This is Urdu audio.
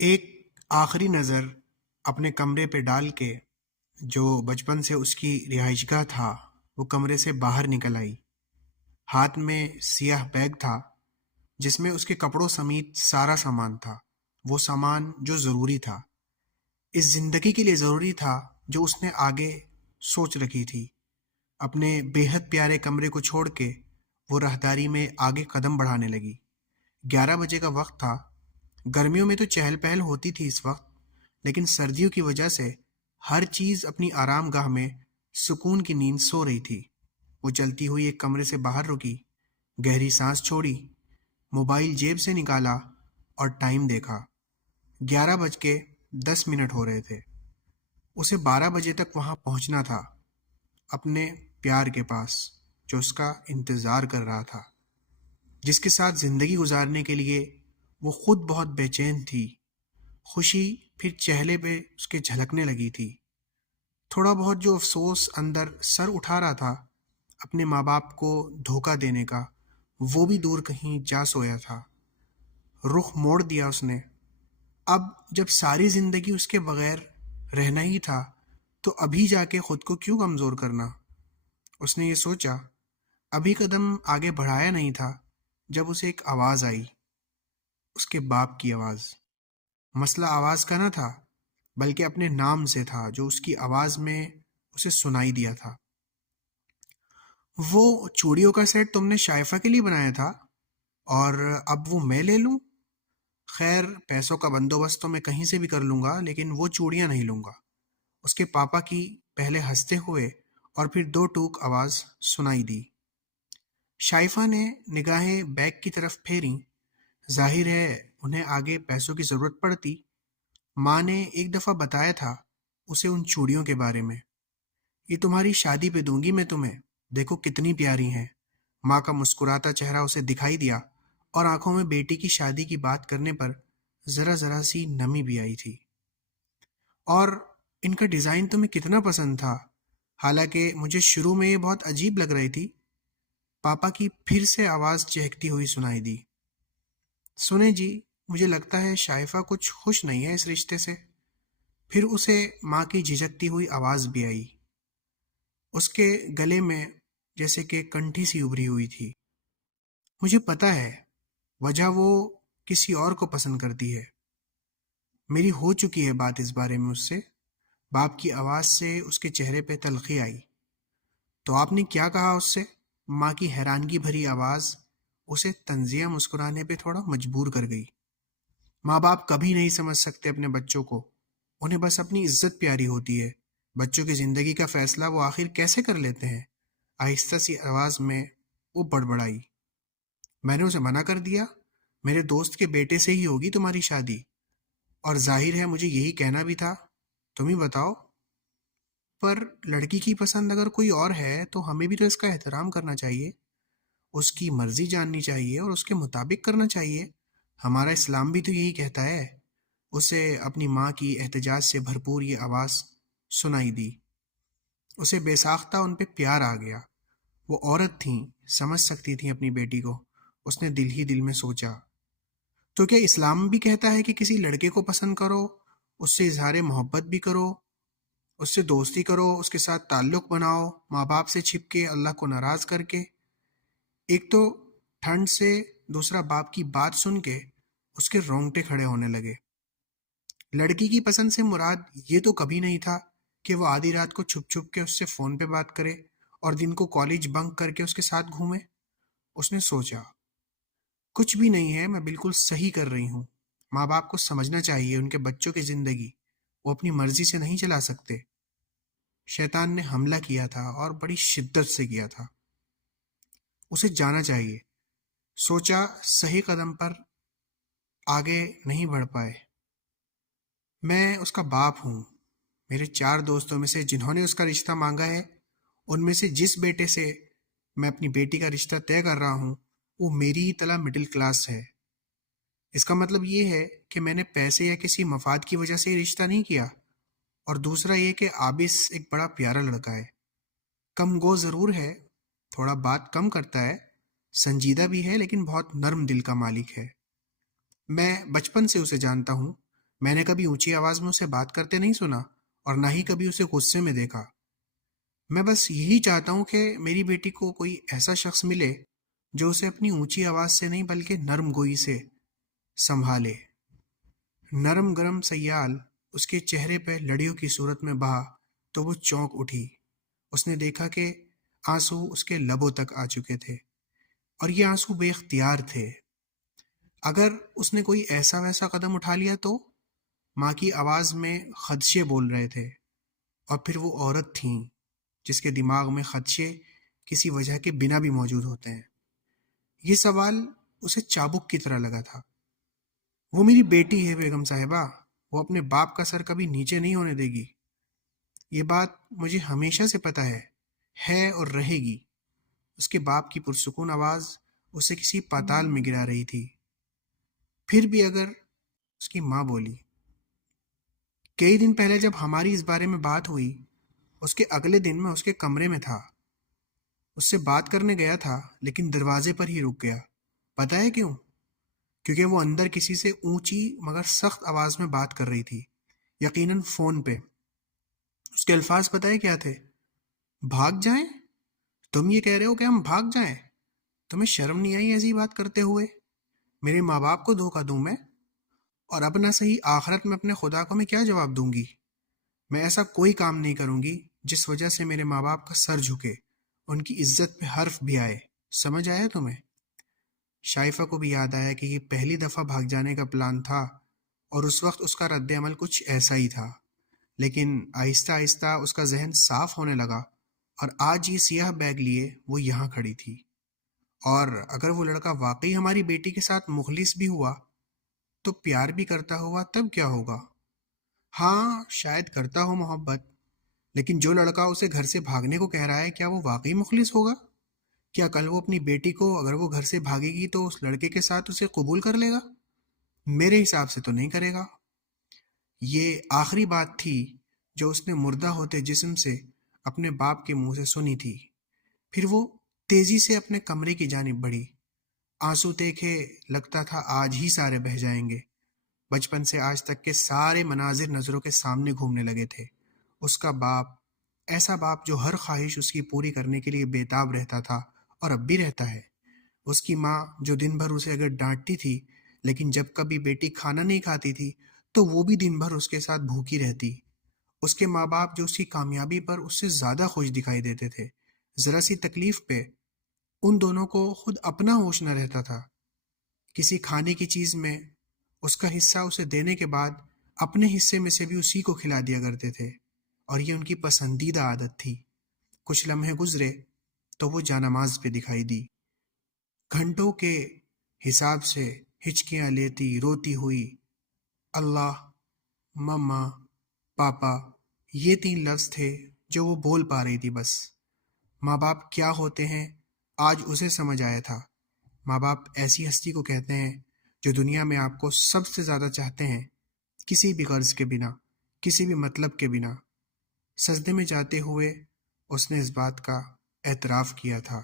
ایک آخری نظر اپنے کمرے پہ ڈال کے جو بچپن سے اس کی رہائش گاہ تھا وہ کمرے سے باہر نکل آئی۔ ہاتھ میں سیاہ بیگ تھا جس میں اس کے کپڑوں سمیت سارا سامان تھا، وہ سامان جو ضروری تھا، اس زندگی کے لیے ضروری تھا، جو اس نے آگے سوچ رکھی تھی۔ اپنے بے حد پیارے کمرے کو چھوڑ کے وہ راہداری میں آگے قدم بڑھانے لگی۔ 11 بجے کا وقت تھا۔ گرمیوں میں تو چہل پہل ہوتی تھی اس وقت، لیکن سردیوں کی وجہ سے ہر چیز اپنی آرام گاہ میں سکون کی نیند سو رہی تھی۔ وہ چلتی ہوئی ایک کمرے سے باہر رکی، گہری سانس چھوڑی، موبائل جیب سے نکالا اور ٹائم دیکھا۔ 11:10 ہو رہے تھے۔ اسے 12 بجے تک وہاں پہنچنا تھا، اپنے پیار کے پاس جو اس کا انتظار کر رہا تھا، جس کے ساتھ زندگی گزارنے کے لیے وہ خود بہت بے چین تھی۔ خوشی پھر چہرے پہ اس کے جھلکنے لگی تھی۔ تھوڑا بہت جو افسوس اندر سر اٹھا رہا تھا اپنے ماں باپ کو دھوکہ دینے کا، وہ بھی دور کہیں جا سویا تھا۔ رخ موڑ دیا اس نے۔ اب جب ساری زندگی اس کے بغیر رہنا ہی تھا تو ابھی جا کے خود کو کیوں کمزور کرنا؟ اس نے یہ سوچا۔ ابھی قدم آگے بڑھایا نہیں تھا جب اسے ایک آواز آئی، اس کے باپ کی آواز۔ مسئلہ آواز کا نہ تھا بلکہ اپنے نام سے تھا جو اس کی آواز میں اسے سنائی دیا تھا۔ وہ چوڑیوں کا سیٹ تم نے شائفہ کے لیے بنایا تھا اور اب وہ میں لے لوں؟ خیر، پیسوں کا بندوبست تو میں کہیں سے بھی کر لوں گا، لیکن وہ چوڑیاں نہیں لوں گا۔ اس کے پاپا کی پہلے ہنستے ہوئے اور پھر دو ٹوک آواز سنائی دی۔ شائفہ نے نگاہیں بیگ کی طرف پھیریں۔ ظاہر ہے انہیں آگے پیسوں کی ضرورت پڑتی۔ ماں نے ایک دفعہ بتایا تھا اسے ان چوڑیوں کے بارے میں۔ یہ تمہاری شادی پہ دوں گی میں تمہیں، دیکھو کتنی پیاری ہیں۔ ماں کا مسکراتا چہرہ اسے دکھائی دیا اور آنکھوں میں بیٹی کی شادی کی بات کرنے پر ذرا ذرا سی نمی بھی آئی تھی۔ اور ان کا ڈیزائن تمہیں کتنا پسند تھا، حالانکہ مجھے شروع میں یہ بہت عجیب لگ رہی تھی۔ پاپا کی پھر سے آواز چہکتی ہوئی سنائی دی۔ سنیں جی، مجھے لگتا ہے شائفہ کچھ خوش نہیں ہے اس رشتے سے۔ پھر اسے ماں کی جھجکتی ہوئی آواز بھی آئی، اس کے گلے میں جیسے کہ کنٹھی سی ابھری ہوئی تھی۔ مجھے پتا ہے وجہ وہ کسی اور کو پسند کرتی ہے، میری ہو چکی ہے بات اس بارے میں اس سے۔ باپ کی آواز سے اس کے چہرے پہ تلخی آئی۔ تو آپ نے کیا کہا اس سے؟ ماں کی حیرانگی بھری آواز اسے طنزیہ مسکرانے پہ تھوڑا مجبور کر گئی۔ ماں باپ کبھی نہیں سمجھ سکتے اپنے بچوں کو، انہیں بس اپنی عزت پیاری ہوتی ہے۔ بچوں کی زندگی کا فیصلہ وہ آخر کیسے کر لیتے ہیں؟ آہستہ سی آواز میں وہ بڑبڑائی۔ میں نے اسے منع کر دیا، میرے دوست کے بیٹے سے ہی ہوگی تمہاری شادی، اور ظاہر ہے مجھے یہی کہنا بھی تھا، تم ہی بتاؤ۔ پر لڑکی کی پسند اگر کوئی اور ہے تو ہمیں بھی تو اس کا احترام کرنا چاہیے، اس کی مرضی جاننی چاہیے اور اس کے مطابق کرنا چاہیے۔ ہمارا اسلام بھی تو یہی کہتا ہے۔ اسے اپنی ماں کی احتجاج سے بھرپور یہ آواز سنائی دی۔ اسے بے ساختہ ان پہ پیار آ گیا۔ وہ عورت تھیں، سمجھ سکتی تھیں اپنی بیٹی کو۔ اس نے دل ہی دل میں سوچا، تو کیا اسلام بھی کہتا ہے کہ کسی لڑکے کو پسند کرو، اس سے اظہار محبت بھی کرو، اس سے دوستی کرو، اس کے ساتھ تعلق بناؤ، ماں باپ سے چھپ کے، اللہ کو ناراض کر کے؟ ایک تو ٹھنڈ سے دوسرا باپ کی بات سن کے اس کے رونگٹے کھڑے ہونے لگے۔ لڑکی کی پسند سے مراد یہ تو کبھی نہیں تھا کہ وہ آدھی رات کو چھپ چھپ کے اس سے فون پہ بات کرے اور دن کو کالج بنک کر کے اس کے ساتھ گھومے۔ اس نے سوچا، کچھ بھی نہیں ہے، میں بالکل صحیح کر رہی ہوں۔ ماں باپ کو سمجھنا چاہیے ان کے بچوں کی زندگی وہ اپنی مرضی سے نہیں چلا سکتے۔ شیطان نے حملہ کیا تھا اور بڑی شدت سے کیا تھا۔ اسے جانا چاہیے۔ سوچا صحیح قدم پر آگے نہیں بڑھ پائے۔ میں اس کا باپ ہوں۔ میرے 4 دوستوں میں سے جنہوں نے اس کا رشتہ مانگا ہے، ان میں سے جس بیٹے سے میں اپنی بیٹی کا رشتہ طے کر رہا ہوں وہ میری ہی طرح مڈل کلاس ہے۔ اس کا مطلب یہ ہے کہ میں نے پیسے یا کسی مفاد کی وجہ سے یہ رشتہ نہیں کیا۔ اور دوسرا یہ کہ عابس ایک بڑا پیارا لڑکا ہے، کم گو ضرور ہے، تھوڑا بات کم کرتا ہے، سنجیدہ بھی ہے، لیکن بہت نرم دل کا مالک ہے۔ میں بچپن سے اسے جانتا ہوں، میں نے کبھی اونچی آواز میں اسے بات کرتے نہیں سنا اور نہ ہی کبھی اسے غصے میں دیکھا۔ میں بس یہی چاہتا ہوں کہ میری بیٹی کو کوئی ایسا شخص ملے جو اسے اپنی اونچی آواز سے نہیں بلکہ نرم گوئی سے سنبھالے۔ نرم گرم سیال اس کے چہرے پہ لڑیوں کی صورت میں بہا تو وہ چونک اٹھی۔ اس نے دیکھا کہ آنسو اس کے لبوں تک آ چکے تھے اور یہ آنسو بے اختیار تھے۔ اگر اس نے کوئی ایسا ویسا قدم اٹھا لیا تو ماں کی آواز میں خدشے بول رہے تھے، اور پھر وہ عورت تھیں جس کے دماغ میں خدشے کسی وجہ کے بنا بھی موجود ہوتے ہیں۔ یہ سوال اسے چابک کی طرح لگا تھا۔ وہ میری بیٹی ہے بیگم صاحبہ، وہ اپنے باپ کا سر کبھی نیچے نہیں ہونے دے گی۔ یہ بات مجھے ہمیشہ سے پتہ ہے اور رہے گی۔ اس کے باپ کی پرسکون آواز اسے کسی پاتال میں گرا رہی تھی۔ پھر بھی اگر اس کی ماں بولی، کئی دن پہلے جب ہماری اس بارے میں بات ہوئی، اس کے اگلے دن میں اس کے کمرے میں تھا، اس سے بات کرنے گیا تھا لیکن دروازے پر ہی رک گیا۔ پتہ ہے کیوں؟ کیونکہ وہ اندر کسی سے اونچی مگر سخت آواز میں بات کر رہی تھی، یقیناً فون پہ۔ اس کے الفاظ پتہ ہے کیا تھے؟ بھاگ جائیں؟ تم یہ کہہ رہے ہو کہ ہم بھاگ جائیں؟ تمہیں شرم نہیں آئی ایسی بات کرتے ہوئے؟ میرے ماں باپ کو دھوکہ دوں میں؟ اور اب نہ صحیح آخرت میں اپنے خدا کو میں کیا جواب دوں گی؟ میں ایسا کوئی کام نہیں کروں گی جس وجہ سے میرے ماں باپ کا سر جھکے، ان کی عزت پہ حرف بھی آئے۔ سمجھ آیا تمہیں؟ شائفہ کو بھی یاد آیا کہ یہ پہلی دفعہ بھاگ جانے کا پلان تھا اور اس وقت اس کا رد عمل کچھ ایسا ہی تھا، لیکن آہستہ آہستہ اس کا ذہن صاف ہونے لگا اور آج یہ سیاہ بیگ لیے وہ یہاں کھڑی تھی۔ اور اگر وہ لڑکا واقعی ہماری بیٹی کے ساتھ مخلص بھی ہوا تو پیار بھی کرتا ہوا تب کیا ہوگا؟ ہاں شاید کرتا ہو محبت، لیکن جو لڑکا اسے گھر سے بھاگنے کو کہہ رہا ہے کیا وہ واقعی مخلص ہوگا؟ کیا کل وہ اپنی بیٹی کو اگر وہ گھر سے بھاگے گی تو اس لڑکے کے ساتھ اسے قبول کر لے گا؟ میرے حساب سے تو نہیں کرے گا۔ یہ آخری بات تھی جو اس نے مردہ ہوتے جسم سے اپنے باپ کے منہ سے سنی تھی۔ پھر وہ تیزی سے اپنے کمرے کی جانب بڑھی۔ آنسو دیکھے لگتا تھا آج ہی سارے بہہ جائیں گے۔ بچپن سے آج تک کے سارے مناظر نظروں کے سامنے گھومنے لگے تھے۔ اس کا باپ، ایسا باپ جو ہر خواہش اس کی پوری کرنے کے لیے بےتاب رہتا تھا اور اب بھی رہتا ہے۔ اس کی ماں جو دن بھر اسے اگر ڈانٹتی تھی لیکن جب کبھی بیٹی کھانا نہیں کھاتی تھی تو وہ بھی دن بھر اس کے ساتھ بھوکی رہتی۔ اس کے ماں باپ جو اس کی کامیابی پر اس سے زیادہ خوش دکھائی دیتے تھے۔ ذرا سی تکلیف پہ ان دونوں کو خود اپنا ہوش نہ رہتا تھا۔ کسی کھانے کی چیز میں اس کا حصہ اسے دینے کے بعد اپنے حصے میں سے بھی اسی کو کھلا دیا کرتے تھے، اور یہ ان کی پسندیدہ عادت تھی۔ کچھ لمحے گزرے تو وہ جانماز پہ دکھائی دی، گھنٹوں کے حساب سے ہچکیاں لیتی روتی ہوئی۔ اللہ، مما، پاپا، یہ 3 لفظ تھے جو وہ بول پا رہی تھی بس۔ ماں باپ کیا ہوتے ہیں آج اسے سمجھ آیا تھا۔ ماں باپ ایسی ہستی کو کہتے ہیں جو دنیا میں آپ کو سب سے زیادہ چاہتے ہیں، کسی بھی غرض کے بنا، کسی بھی مطلب کے بنا۔ سجدے میں جاتے ہوئے اس نے اس بات کا اعتراف کیا تھا۔